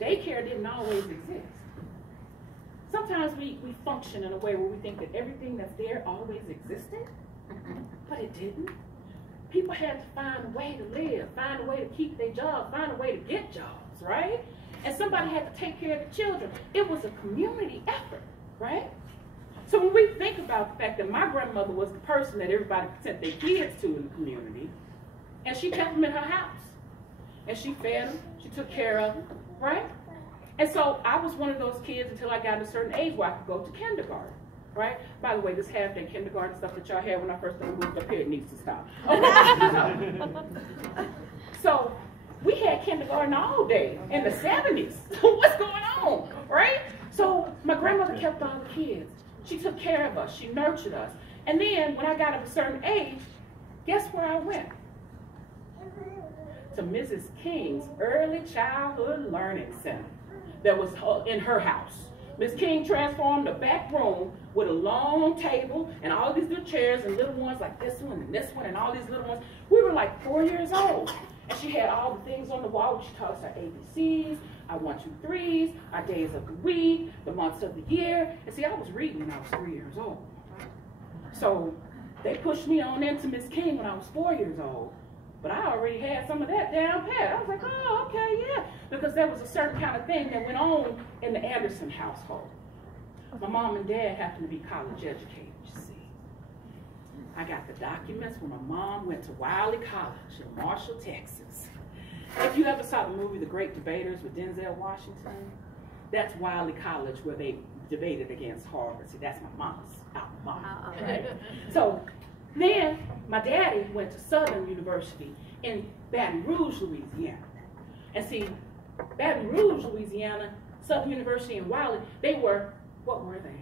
daycare didn't always exist. Sometimes we function in a way where we think that everything that's there always existed, but it didn't. People had to find a way to live, find a way to keep their job, find a way to get jobs, right? And somebody had to take care of the children. It was a community effort, right? So when we think about the fact that my grandmother was the person that everybody sent their kids to in the community, and she kept them in her house, and she fed them, she took care of them, right? And so I was one of those kids until I got to a certain age where I could go to kindergarten, right? By the way, this half-day kindergarten stuff that y'all had when I first moved up here, it needs to stop. Okay. So we had kindergarten all day in the 70s. What's going on, right? So my grandmother kept all the kids. She took care of us. She nurtured us. And then when I got of a certain age, guess where I went? To Mrs. King's Early Childhood Learning Center that was in her house. Miss King transformed the back room with a long table and all these little chairs and little ones like this one and all these little ones. We were like 4 years old. And she had all the things on the wall. She taught us our ABCs, our 1, 2, 3s, our days of the week, the months of the year. And see, I was reading when I was 3 years old. So they pushed me on into Miss King when I was 4 years old. But I already had some of that down pat. I was like, oh, okay, yeah. Because there was a certain kind of thing that went on in the Anderson household. My mom and dad happened to be college educated, you see. I got the documents when my mom went to Wiley College in Marshall, Texas. If you ever saw the movie The Great Debaters with Denzel Washington, that's Wiley College where they debated against Harvard. See, that's my mom's alma mater, right? So then my daddy went to Southern University in Baton Rouge, Louisiana. And see, Baton Rouge, Louisiana, Southern University and Wiley, they were, what were they?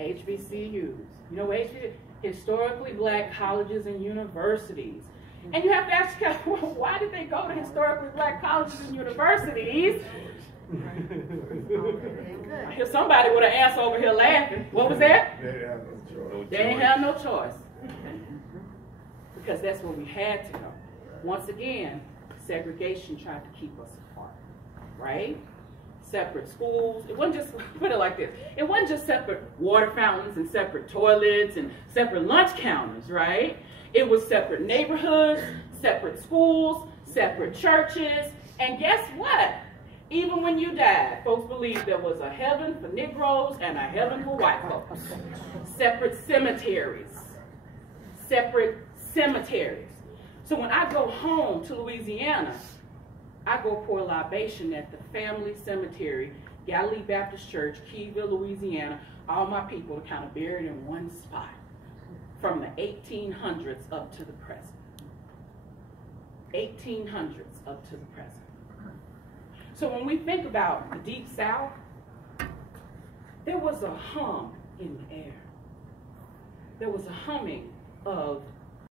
HBCUs. You know what HBCUs? Historically black colleges and universities. And you have to ask yourself, well, why did they go to historically black colleges and universities? I hear somebody with an ass over here laughing. What was that? They didn't have no choice. Because that's where we had to go. Once again, segregation tried to keep us apart, right? Separate schools. It wasn't just, put it like this, it wasn't just separate water fountains and separate toilets and separate lunch counters, right? It was separate neighborhoods, separate schools, separate churches, and guess what? Even when you died, folks believed there was a heaven for Negroes and a heaven for white folks. Separate cemeteries. Separate cemeteries. So when I go home to Louisiana, I go pour a libation at the family cemetery, Galilee Baptist Church, Keyville, Louisiana. All my people are kind of buried in one spot from the 1800s up to the present. 1800s up to the present. So when we think about the Deep South, there was a hum in the air. There was a humming of